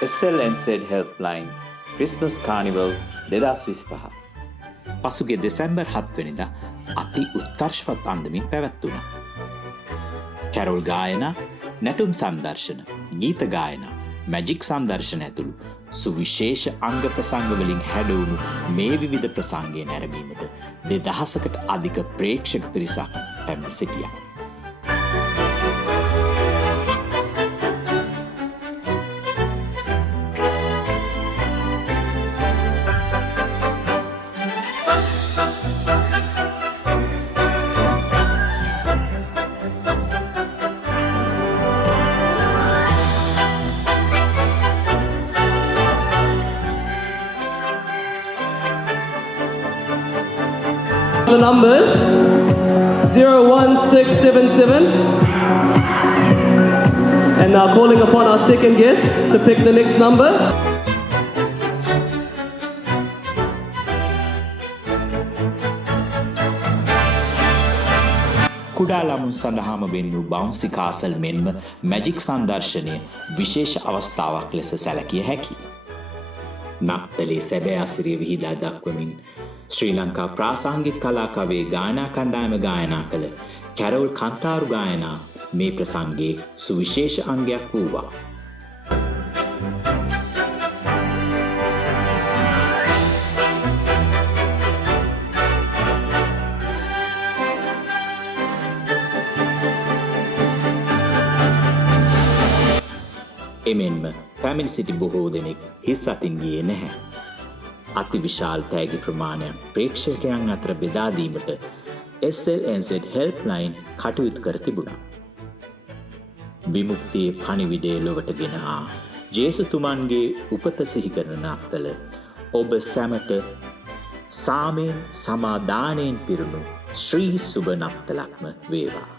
SLNZ Helpline Christmas Carnival 2025 පසුගිය දෙසැම්බර් 7 වෙනිදා අති උත්කර්ෂවත් අන්දමින් පැවැත්වුණා. කැරොල් ගායනා, නැටුම් සංදර්ශන, ගීත ගායනා, මැජික් සංදර්ශන ඇතුළු සුවිශේෂ අංග ප්‍රසංග වලින් හැඩවුණු මේ විවිධ ප්‍රසංගය නැරඹීමට 2000කට අධික ප්‍රේක්ෂක පිරිසක් පැමිණ සිටියා. The numbers 01677 and now calling upon our second guest to pick the next number. කුඩා ළමුන් සඳහාම වෙන් වූ බවුන්සි කාසල් මෙන්ම මැජික් සංදර්ශනය විශේෂ අවස්ථාවක් ලෙස සැලකිය හැකියි. නත්තලේ සැබෑ අසිරිය විහිදා දක්වමින් ශ්‍රී ලංකා ප්‍රාසංගික කලාකවේ ගායනා කණ්ඩායම ගායනා කළ කැරොල් කන්තාරු ගායනා මේ ප්‍රසංගයේ සුවිශේෂ අංගයක් වූවා. එමෙන්ම පැමිණ සිටි බොහෝ දෙනෙක් හිස් අතින් ගියේ නැහැ. අතිවිශාල තෑගි ප්‍රමාණයක් ප්‍රේක්ෂකයන් අතර බෙදා දීමට SLNZ Helpline කටයුතු කර තිබුණා. විමුක්තියේ පණිවිඩය ලොවට ගෙන ආ ජේසුතුමන්ගේ උපත සිහි කරන නත්තල ඔබ සැමට සාමයෙන් සමාදානයෙන් පිරුණු ශ්‍රී සුබ නත්තලක්ම වේවා.